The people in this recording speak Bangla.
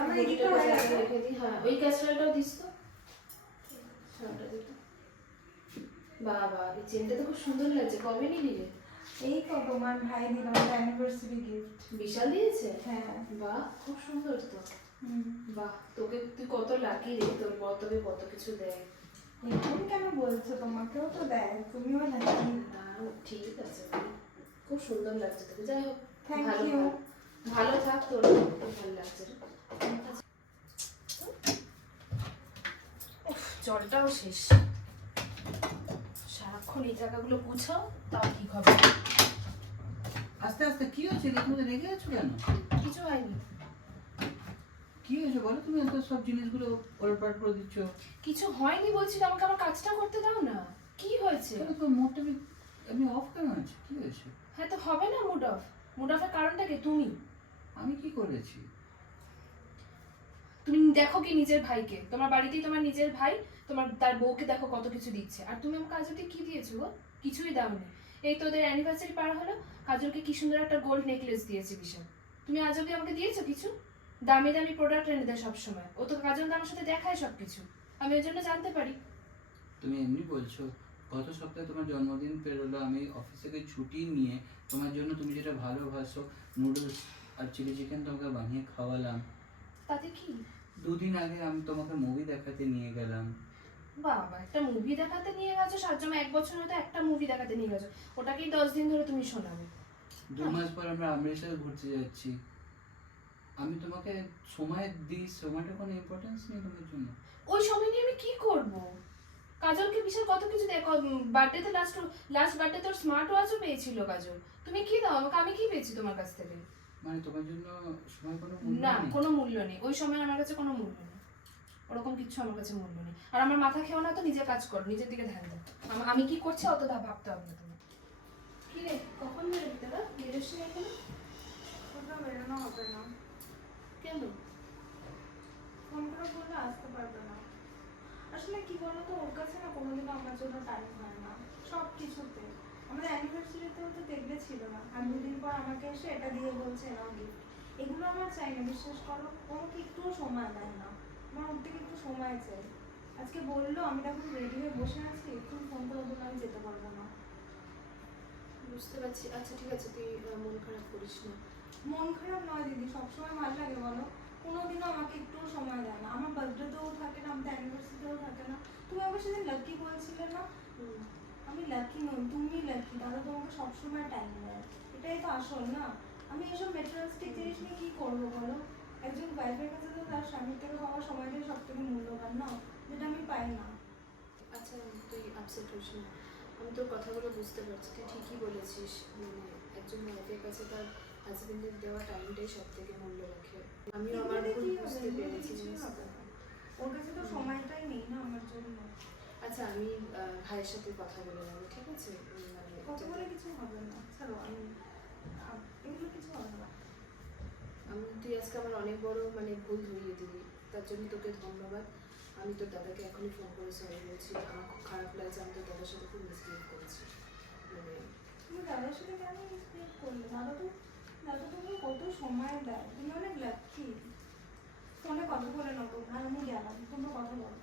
আমার এদিকটা হয়ে গেছে। রেখে দিই। হ্যাঁ ওই ক্যাস্ট্রলটাও দিস তো। ওটা দে তো। বাবা এই চেনটা তো খুব সুন্দর লাগছে, কবে নিলি রে? এই তো তোমার ভাই দিল আমাদের অ্যানিভার্সারি গিফট। বিশাল দিয়েছে? হ্যাঁ। বাহ খুব সুন্দর তো। বাহ তোকে তুই কত লাকি রে, তোর বর তোকে কত কিছু দেয়। এরকম কেন বলছো, তোমাকেও তো দেয়, তুমিও লাকি। না ঠিক আছে, খুব সুন্দর লাগছে তোকে। যাই হোক থ্যাংক ভালো ইউ। ভালো থাক, তোর খুব ভালো লাগছে রে। উফ, জলটাও শেষ। সারাক্ষণ এই জায়গাগুলো গুছাও, তাও ঠিক হবে। আস্তে আস্তে কি হয়েছে, এরকম রেগে আছো কেন? কিছু হয়নি। কি হয়েছে বলো, তুমি এত সব জিনিসগুলো ওলটপালট করে দিচ্ছ। কিছু হয়নি বলছি তো, আমাকে আমার কাজটা করতে দাও না। কি হয়েছে? তাহলে তোমার মুডটা এমনি অফ কেন আছে, কি হয়েছে? হ্যাঁ তো হবে না মুড অফ। মুড অফের কারণটা কি? তুমি আমি কি করেছি? তুমি দেখো কি নিজের ভাইকে, তোমার বাড়িতেই তোমার নিজের ভাই, তোমার তার বউকে দেখো কত কিছু দিচ্ছে, আর তুমি আমাকে আজ অব্দি কি দিয়েছো গো? কিছুই দাওনি। এই তোদের অ্যানিভার্সারি পার হলো, কাজলকে কি সুন্দর একটা গোল্ড নেকলেস দিয়েছে বিশাল। তুমি আজ অব্দি আমাকে দিয়েছো কিছু? দামি দামি প্রোডাক্ট এনে দেয় সবসময়, ও তো কাজল তো আমার সাথে দেখায় সব কিছু, আমি ওই জন্য জানতে পারি। তুমি এমনি বলছো, গত সপ্তাহে তোমার জন্মদিন পেরোলো, আমি অফিস থেকে ছুটি নিয়ে তোমার জন্য তুমি যেটা ভালোবাসো নুডলস আর চিলি চিকেন তোমাকে বানিয়ে খাওয়ালাম। তাতে কি? দুদিন আগে আমি তোমাকে মুভি দেখাতে নিয়ে গেলাম। বাবা একটা মুভি দেখাতে নিয়ে গেছো, সাতজমা 1 বছর হয়তো একটা মুভি দেখাতে নিয়ে গেছো, ওটাকেই 10 দিন ধরে তুমি শোনাবে। 2 মাস পর আমরা অমৃতসর ঘুরতে যাচ্ছি। আমি তোমাকে সময় দিই, সময়টা কোনো ইম্পর্টেন্স নেই তোমার জন্য? ওই সময় নিয়ে আমি কি করব? কাজলকে বিশাল কত কিছু দেখো, বার্থডেতে লাস্ট বার্থডে তোর স্মার্ট ওয়াচও পেয়েছিল কাজল। তুমি কি দাও আমাকে? আমি কি পেয়েছি তোমার কাছ থেকে? মানে তোমার জন্য সময় কোনো মূল্য না নেই? কোনো মূল্য নেই, ওই সময় আমার কাছে কোনো মূল্য নেই, ওরকম কিছু আমার কাছে মূল্য নেই। আর আমার মাথা খেও না তো, নিজের কাজ করো, নিজের দিকে ধ্যান দাও। আমি কি করছি অত ভাবতে হবে না তোমার। কি রে কখন বেরোবি তোরা? বেরোস না এখানে? কোথাও বেরোনো হবে না। কেন? ফোন করে বললে আসতে পারবে না। আসলে কি বলো তো, ওর কাছে না কোনোদিনও আমার জন্য টাইম হয় না সব কিছুতে। আমাদের অ্যানিভার্সারিতেও তো দেখবে ছিল না, আর 2 দিন পর আমাকে এসে এটা দিয়ে বলছে নাও গিফট। এগুলো আমার চাই না, বিশ্বাস করো। ও আমাকে একটুও সময় দেয় না, আমার ওর থেকে একটু সময় চাই। আজকে বললো আমি তখন রেডি হয়ে বসে আছি, একটু ফোন করে বললো আমি যেতে পারবো না। বুঝতে পারছি। আচ্ছা ঠিক আছে, তুই মন খারাপ করিস না। মন খারাপ নয় দিদি, সবসময় ভালো লাগে বলো? কোনোদিনও আমাকে একটুও সময় দেয় না, আমার বার্থডেতেও থাকে না, আমাদের অ্যানিভার্সারিতেও থাকে না। তুমি আমাকে সেদিন লাকি বলছিলে না, আমি লাকি নই, তুমি লাকি। দাদা তোমাকে সবসময় টাইম দেয়, এটাই তো আসল না। আমি এসব মেটেরিয়ালিস্টিক জিনিস নিয়ে কি করবো বলো? একজন ওয়াইফের কাছে তো তার স্বামীর থেকে পাওয়া সময়টাই সব থেকে মূল্যবান না, যেটা আমি পাই না। আচ্ছা তুই আপসেট হোস না, আমি তোর কথাগুলো বুঝতে পারছি, তুই ঠিকই বলেছিস। মানে একজন ওয়াইফের কাছে তার হাজবেন্ডের দেওয়া টাইমটাই সব থেকে মূল্য রাখে। আমিও আমার এগুলোতে ভুল কি হবে? বুঝতে এগুলোতে পেরেছি কিছুই জিনিসটা। হবে না। ওর কাছে তো সময়টাই নেই না আমার জন্য। আচ্ছা আমি ভাইয়ের সাথে কথা বলে নেবো, ঠিক আছে? মানে কত বলে কিছু হবে না, ছাড়ো। এগুলো কিছু হবে না। তুই আজকে আমার অনেক বড় মানে ভুল ধরিয়ে দিলি, তার জন্য তোকে ধন্যবাদ। আমি তোর দাদাকে এখনই ফোন করে সরি বলছি, আমার খুব খারাপ লাগছে, আমি তোর দাদার সাথে খুব মিসবিহেভ করেছি। মানে তুমি দাদার সাথে কেন মিসবিহেভ করলে? দাদা তোমাকে কত সময় দেয়, তুমি অনেক লাকি। ফোনে কথা বলে নাও তো, আর আমি গেলাম, তোমরা কথা বলো।